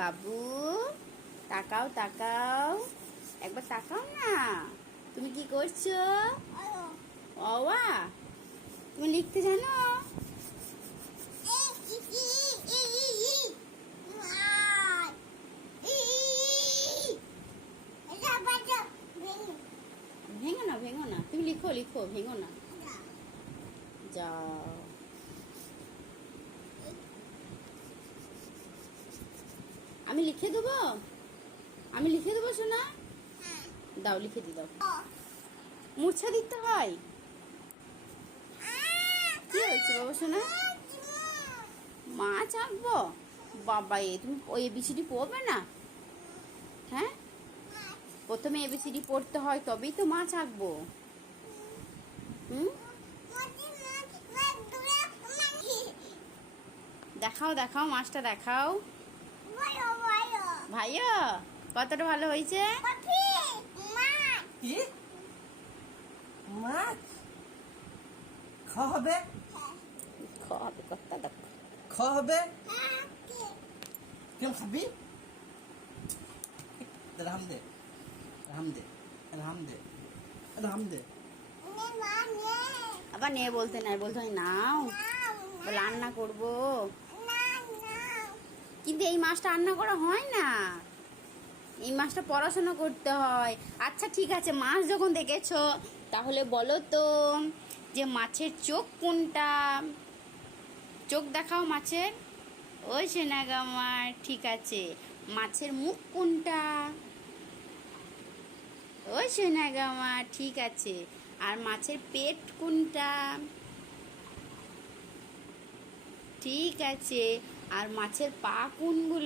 বাবু তাকাও তাকাও, একবার তাকাও না। তুমি কি করছো? অওয়া তুমি লিখতে জানো? ভেঙো না ভেঙো না, তুমি লিখো লিখো, ভেঙো না। যাও আমি লিখে দেবো, আমি লিখে দেবো সোনা। দাও লিখে দি দাও। মূর্ছা দিতে হয়। কি হয়েছে বাবা সোনা? মাছ আঁকবো? বাবা তুমি ওই এবিসিডি পড়বে না? হ্যাঁ, প্রথমে এবিসিডি পড়তে হয়, তবেই তো মাছ আঁকবো। হুম, দেখাও দেখাও, মাছটা দেখাও। ভাইয়া কতটা ভালো হয়েছে? কি মাছ খাওয়া হবে? খাবে কতটা দেখো। খাওয়া হবে? কেমন খাবি? রাম দে রাম দে রাম দে রাম দে। আবার নিয়ে বলতে নাই, বলতে হয় নাও, রান্না করবো। কিন্তু এই মাছটা রান্না করা হয় না, এই মাছটা পড়াশোনা করতে হয়। আচ্ছা ঠিক আছে, মাছ যখন দেখেছো তাহলে বলো তো যে মাছের চোখ কোনটা? চোখ দেখাও মাছের। ওই সেনাগামার, ঠিক আছে। মাছের মুখ কোনটা? ওই সেনাগামার, ঠিক আছে। আর মাছের পেট কোনটা? ঠিক আছে। আর মাছের পা কোনগুলো?